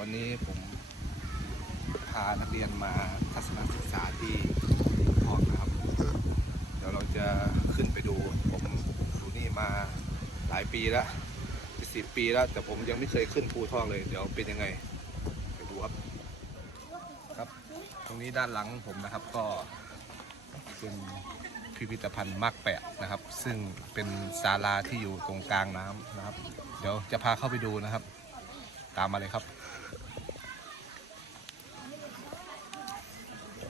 วันนี้ผมพานักเรียนมาทัศนศึกษาที่ทองนะครับ เดี๋ยวเราจะขึ้นไปดู ผมอยู่นี่มาหลายปีแล้วสิบปีแล้ว แต่ผมยังไม่เคยขึ้นภูทองเลย เดี๋ยวเป็นยังไงไปดูครับ ครับ ตรงนี้ด้านหลังผมนะครับก็เป็นพิพิธภัณฑ์มาร์กแปะนะครับ ซึ่งเป็นศาลาที่อยู่ตรงกลางน้ำนะครับ เดี๋ยวจะพาเข้าไปดูนะครับ ตามมาเลยครับ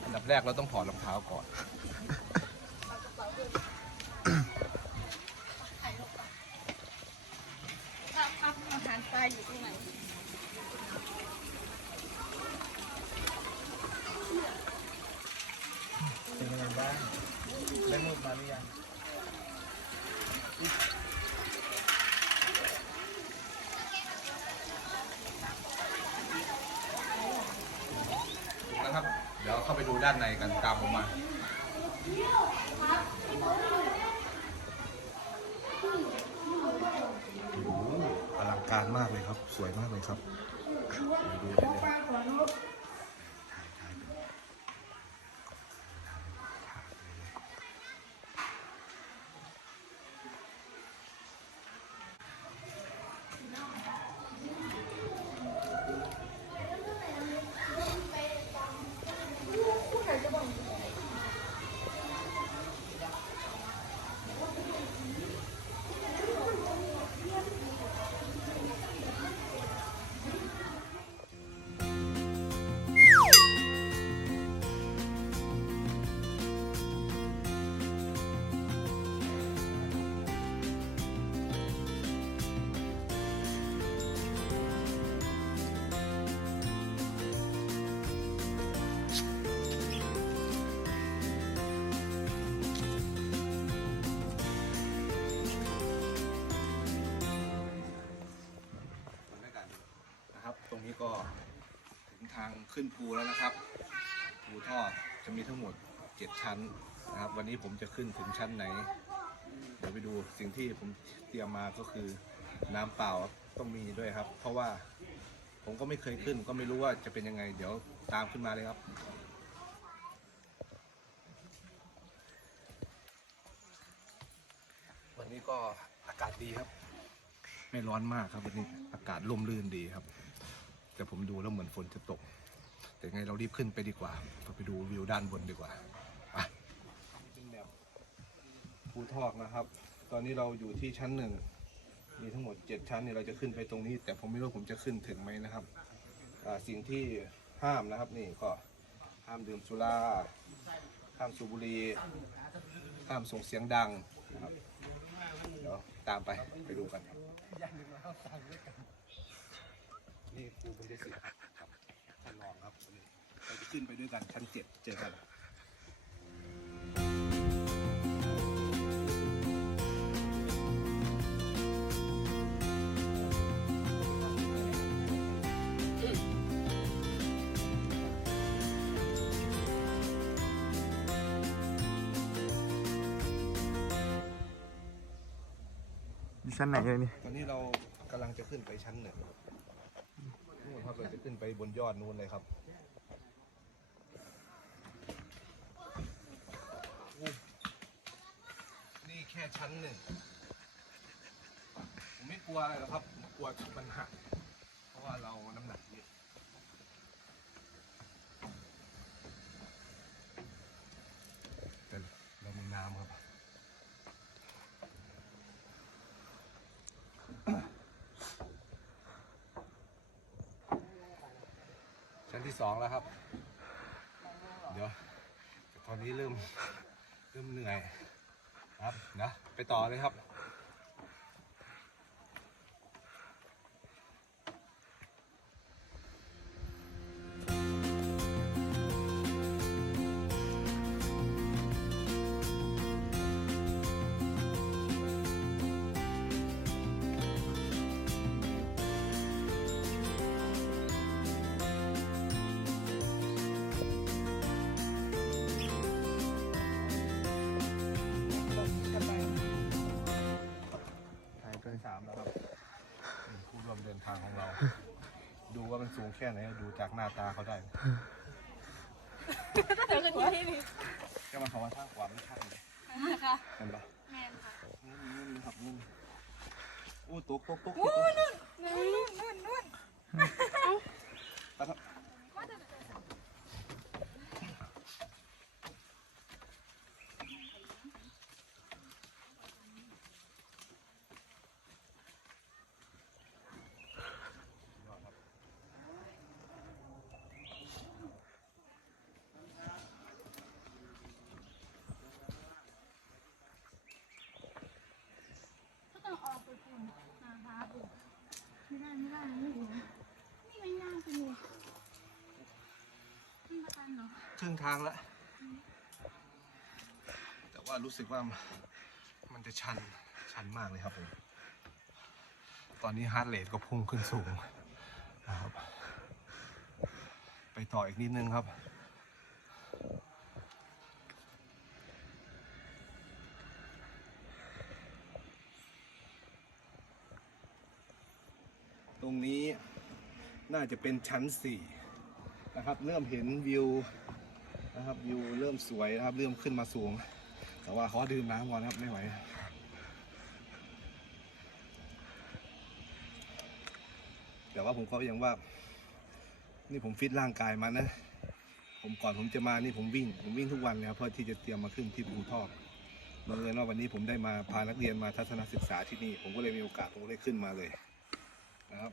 อัน ดับแรกเราต้องถอดรองเท้าก่อน ถ้าพักอาหารตายอยู่ตรงไหน เป็นยังไงบ้างได้รูปมาหรือยังนะครับ เข้าไปดูด้านในกันตามผมมาโอ้โหอลังการมากเลยครับ สวยมากเลยครับดูได้เลยด้วย ขึ้นภูแล้วนะครับภูท่อจะมีทั้งหมด 7 ชั้นนะครับ วันนี้ผมจะขึ้นถึงชั้นไหน เดี๋ยวไปดูสิ่งที่ผมเตรียมมาก็คือน้ำเปล่าต้องมีด้วยครับ เพราะว่าผมก็ไม่เคยขึ้น ก็ไม่รู้ว่าจะเป็นยังไง เดี๋ยวตามขึ้นมาเลยครับวันนี้ก็อากาศดีครับ ไม่ร้อนมากครับวันนี้อากาศร่มรื่นดีครับ แต่ผมดูแล้วเหมือนฝนจะตก แต่ไงเรารีบขึ้นไปดีกว่าเราไปดูวิวด้านบนดีกว่าอะเป็นแบบภูทอกนะครับ ตอนนี้เราอยู่ที่ชั้นหนึ่งมีทั้งหมด 7 ชั้นเนี่ยเราจะขึ้นไปตรงนี้ แต่ผมไม่รู้ผมจะขึ้นถึงไหมนะครับอ่าสิ่งที่ห้ามนะครับนี่ก็ห้ามดื่มสุราห้ามสูบบุหรี่ห้ามส่งเสียงดังนะครับเดี๋ยวตามไปไปดูกันครับนี่ครูเป็นเดสิตครับท่านรองครับวันนี้ เราจะขึ้นไปด้วยกันชั้นเจ็ดเจอกันอยู่ชั้นไหนเลยนี่ตอนนี้เรากำลังจะขึ้นไปชั้นหนึ่งนู่นครับเราจะขึ้นไปบนยอดนู้นเลยครับอู้นี่แค่ชั้นหนึ่ง ผมไม่กลัวอะไรหรอกครับผมกลัวมันหักเพราะว่าเราน้ำหนักเยอะแต่เรามีน้ำครับชั้นที่สองแล้วครับ เดี๋ยวตอนนี้เริ่ม เริ่มเหนื่อย ครับนะไปต่อเลยครับ งแค่ไหนดูจากหน้าตาเขาได้เดี๋ยวคืนที่นี่แค่มันเขาว่าทางขวาไม่ใช่เลยนะคะเห็นปะแม่นค่ะนุ่นี่นครับนุ่นอู้ตกตกตกนู่นนุ่นนุ่นนุ่นนู่น ปะครับ ก็ต้องออกไปคุณหาหาบุ ไม่ได้ไม่ด้ไม่ถึงนี่ไม่ย่างไปเลยขึ้นประกันเหรอครึ่งทางแล้ว แต่ว่ารู้สึกว่ามันจะชัน ชันมากเลยครับผม ตอนนี้ฮาร์ดเรทก็พุ่งขึ้นสูงนะครับ ไปต่ออีกนิดนึงครับ รงนี้น่าจะเป็นชั้น4นะครับเริ่มเห็นวิวนะครับวิวเริ่มสวยนะครับเริ่มขึ้นมาสูง แต่ว่าขอดื่มน้ำก่อนนะครับไม่ไหวแต่ว่าผมก็ยังว่า นี่ผมฟิตร่างกายมานะ ผมก่อนผมจะมานี่ผมวิ่ง ผมวิ่งทุกวันเลยครับเพื่อที่จะเตรียมมาขึ้นที่ภูทอกบังเอิญว่าวันนี้ผมได้มาพานักเรียนมาทัศนศึกษาที่นี่ ผมก็เลยมีโอกาสผมก็เลยขึ้นมาเลย นะครับ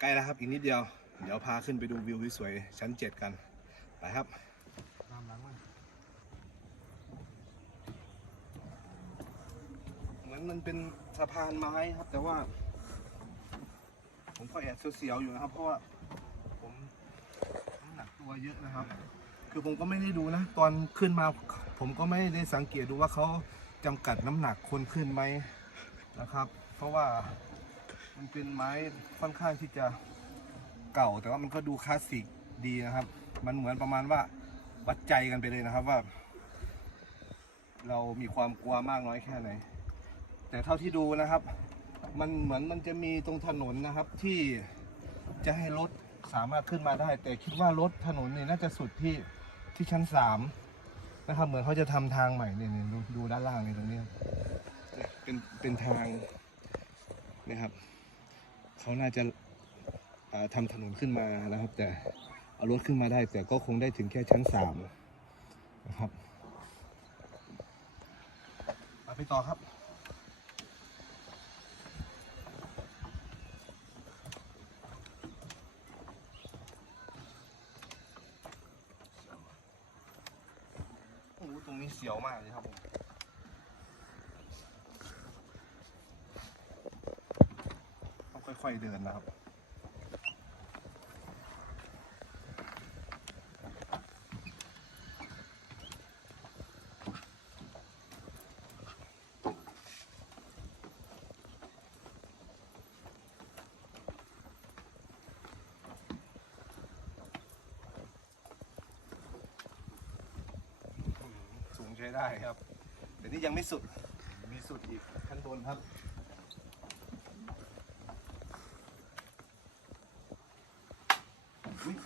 ใกล้แล้วครับอีกนิดเดียว เดี๋ยวพาขึ้นไปดูวิวที่สวยชั้นเจ็ดกันไปครับตามหลังมาเหมือนมันเป็นสะพานไม้ครับ แต่ว่า ผมก็แอบเสียวๆอยู่นะครับ เพราะว่าผมน้ำหนักตัวเยอะนะครับ คือผมก็ไม่ได้ดูนะ ตอนขึ้นมาผมก็ไม่ได้สังเกตดูว่าเขาจำกัดน้ำหนักคนขึ้นไหมนะครับ เพราะว่า มันเป็นไม้ค่อนข้างที่จะเก่า แต่ว่ามันก็ดูคลาสสิกดีนะครับ มันเหมือนประมาณว่าวัดใจกันไปเลยนะครับว่า เรามีความกลัวมากน้อยแค่ไหน แต่เท่าที่ดูนะครับ มันเหมือนมันจะมีตรงถนนนะครับที่จะให้รถสามารถขึ้นมาได้ แต่คิดว่ารถถนนนี่น่าจะสุดที่ที่ชั้นสามนะครับ เหมือนเขาจะทำทางใหม่เนี่ยดูดูด้านล่างนี่ตรงนี้เป็นเป็นทางนะครับ เขาน่าจะาทำถนนขึ้นมานะครับ แต่เอารถขึ้นมาได้ แต่ก็คงได้ถึงแค่ชั้นสามนะครับไปต่อครับโอ้ตรงนี้เสียวมากเลย ค่อยๆเดินนะครับ สูงใช้ได้ครับ แต่นี่ยังไม่สุด มีสุดอีกขั้นบนครับ อุ๊ย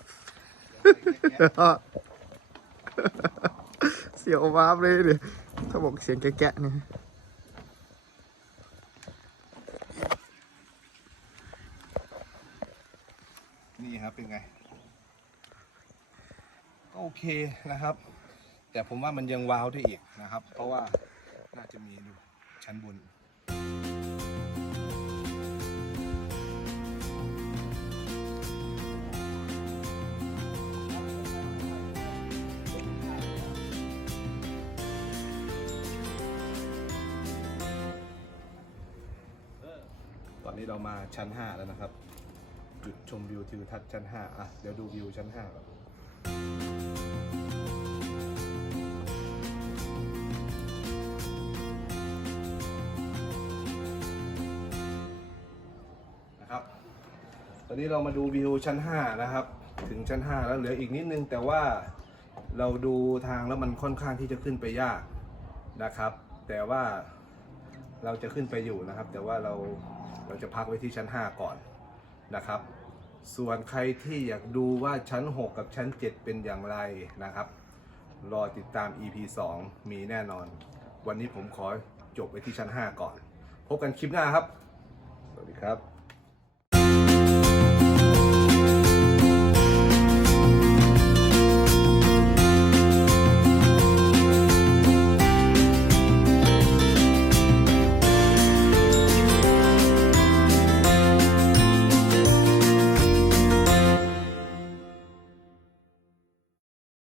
เสียววาบเลยเดี๋ยถ้าบอกเสียงแกะๆเนี่ยนี่ครับเป็นไง ก็โอเคนะครับ แต่ผมว่ามันยังว้าวได้อีกนะครับ เพราะว่าน่าจะมีอยู่ชั้นบน นี้เรามาชั้น 5 แล้วนะครับ จุดชมวิวทิวทัศน์ชั้น 5 อะ เดี๋ยวดูวิวชั้น 5 ก่อนนะครับ ตอนนี้เรามาดูวิวชั้น 5 นะครับ ถึงชั้น 5 แล้วเหลืออีกนิดนึง แต่ว่าเราดูทางแล้วมันค่อนข้างที่จะขึ้นไปยากนะครับ แต่ว่า เราจะขึ้นไปอยู่นะครับ แต่ว่าเราเราจะพักไว้ที่ชั้น 5 ก่อนนะครับ ส่วนใครที่อยากดูว่าชั้น 6 กับชั้น 7 เป็นอย่างไรนะครับ รอติดตาม EP 2 มีแน่นอน วันนี้ผมขอจบไว้ที่ชั้น 5 ก่อน พบกันคลิปหน้าครับ สวัสดีครับ